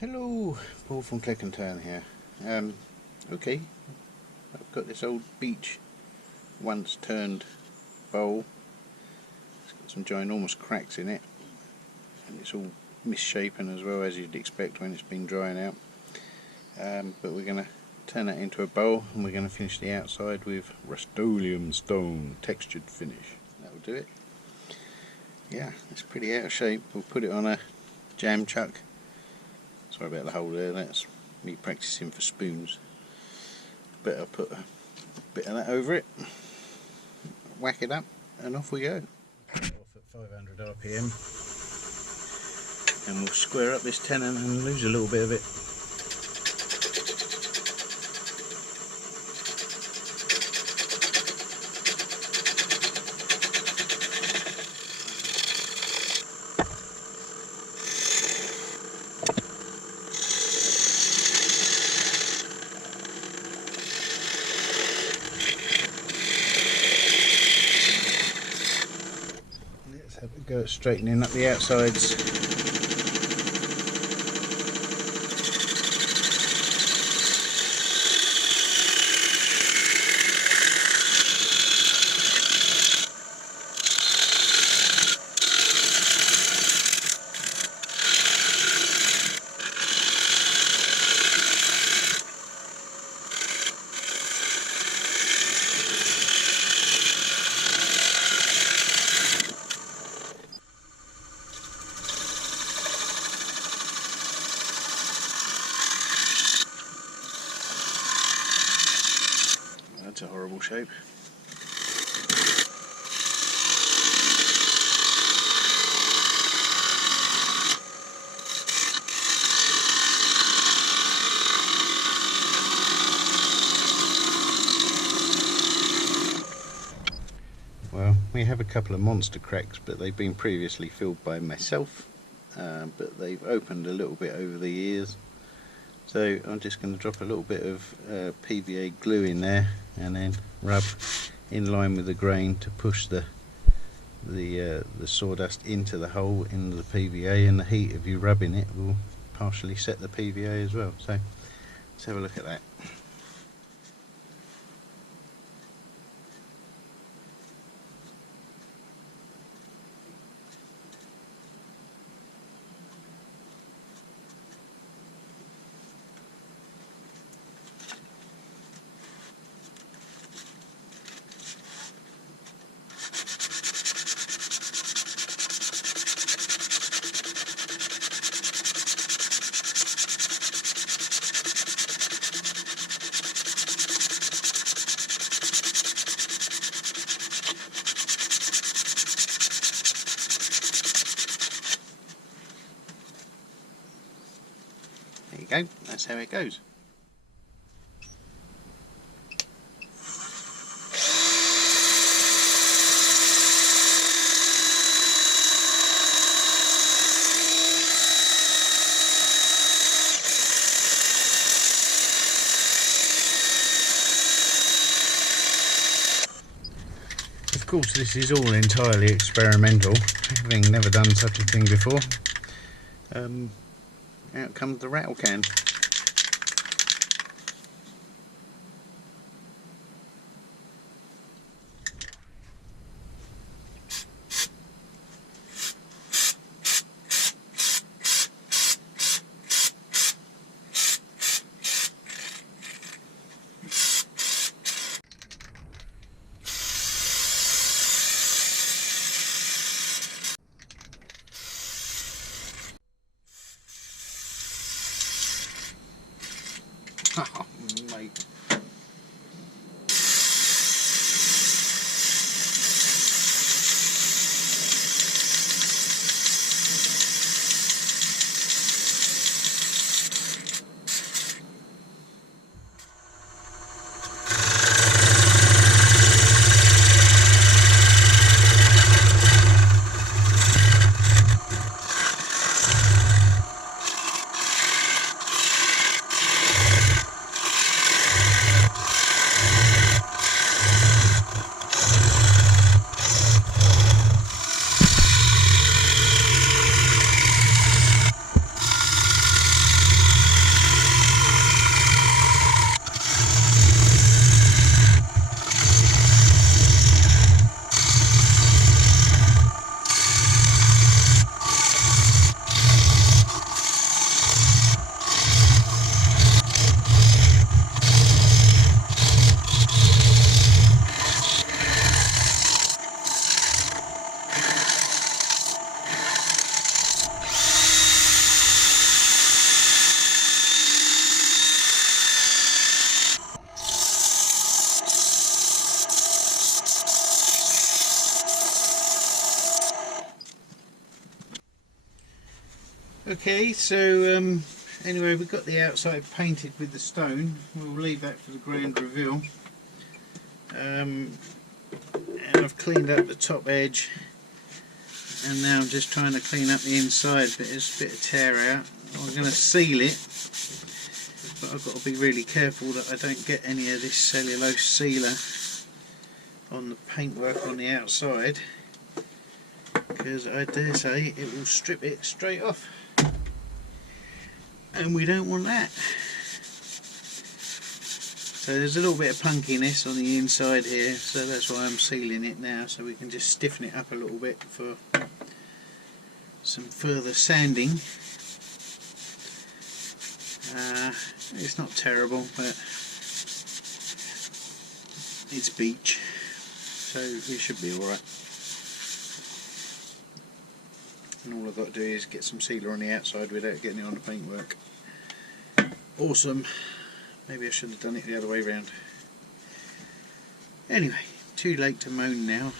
Hello, Paul from Click and Turn here. Okay, I've got this old beech once turned bowl. It's got some ginormous cracks in it, and it's all misshapen as well, as you'd expect when it's been drying out. But we're going to turn that into a bowl, and we're going to finish the outside with Rust-Oleum stone textured finish. That'll do it. Yeah, it's pretty out of shape. We'll put it on a jam chuck. Sorry about the hole there, that's me practicing for spoons. Better put a bit of that over it, whack it up, and off we go. Off at 500 RPM, and we'll square up this tenon and lose a little bit of it. Have a go at straightening up the outsides. That's a horrible shape. Well, we have a couple of monster cracks, but they've been previously filled by myself, but they've opened a little bit over the years. So I'm just going to drop a little bit of PVA glue in there and then rub in line with the grain to push the sawdust into the hole in the PVA, and the heat of you rubbing it will partially set the PVA as well. So let's have a look at that. There you go, that's how it goes. Of course, this is all entirely experimental, having never done such a thing before. Out comes the rattle can. Oh, mate. Okay, so anyway, we've got the outside painted with the stone. We'll leave that for the grand reveal. And I've cleaned up the top edge, and now I'm just trying to clean up the inside, but there's a bit of tear out. I'm going to seal it, but I've got to be really careful that I don't get any of this cellulose sealer on the paintwork on the outside, because I dare say it will strip it straight off, and we don't want that. So there's a little bit of punkiness on the inside here, so that's why I'm sealing it now, so we can just stiffen it up a little bit for some further sanding. It's not terrible, but it's beech, so it should be alright. And all I've got to do is get some sealer on the outside without getting it on the paintwork. Awesome. Maybe I should have done it the other way round. Anyway, too late to moan now.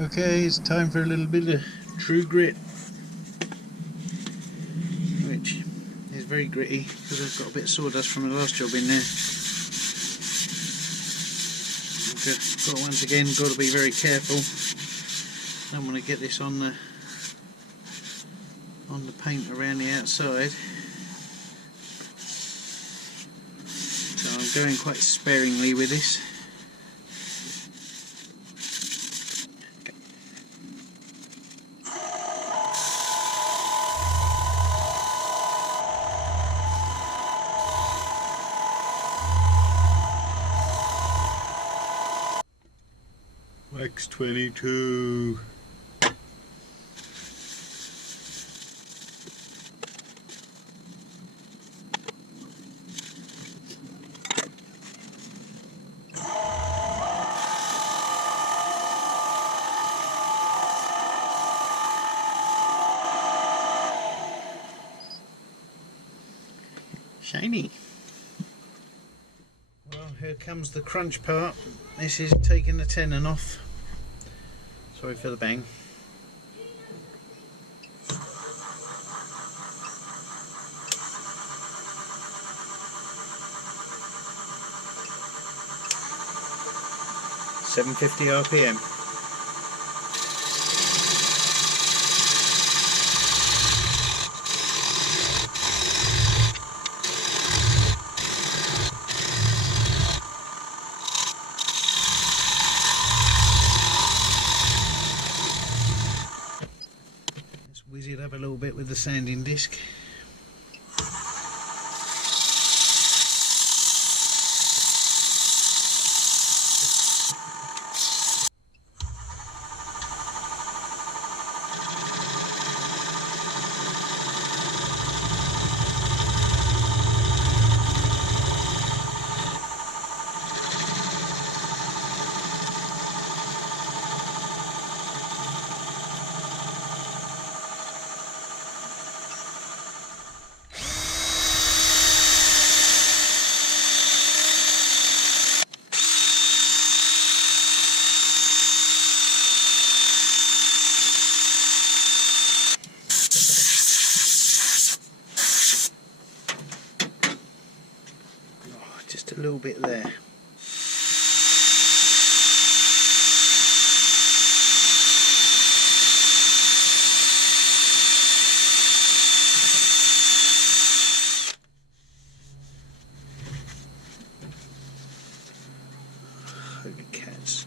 Okay, it's time for a little bit of true grit, which is very gritty because I've got a bit of sawdust from the last job in there. Got once again got to be very careful. Don't want to get this on the paint around the outside, so I'm going quite sparingly with this. Wax 22. Shiny. Well, here comes the crunch part. This is taking the tenon off. Sorry for the bang. .750 RPM. Whiz it up a little bit with the sanding disc. Just a little bit there. Holy cats.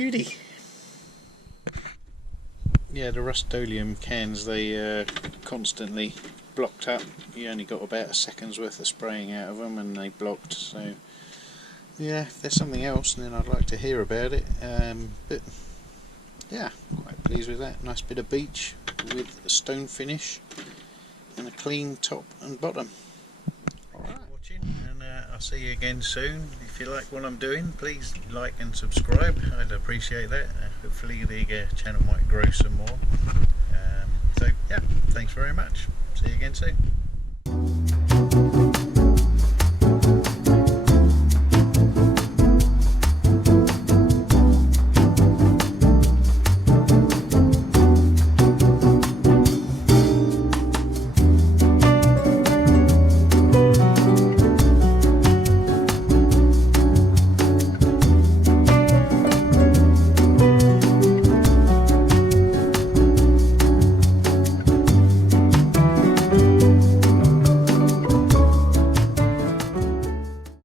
Beauty. Yeah, the Rust-Oleum cans, they constantly blocked up. You only got about a second's worth of spraying out of them and they blocked, so yeah, if there's something else then I'd like to hear about it, but yeah, quite pleased with that. Nice bit of beech with a stone finish and a clean top and bottom. Alright, watching, and I'll see you again soon. If you like what I'm doing, please like and subscribe, I'd appreciate that. Hopefully the channel might grow some more. So yeah, thanks very much. See you again soon.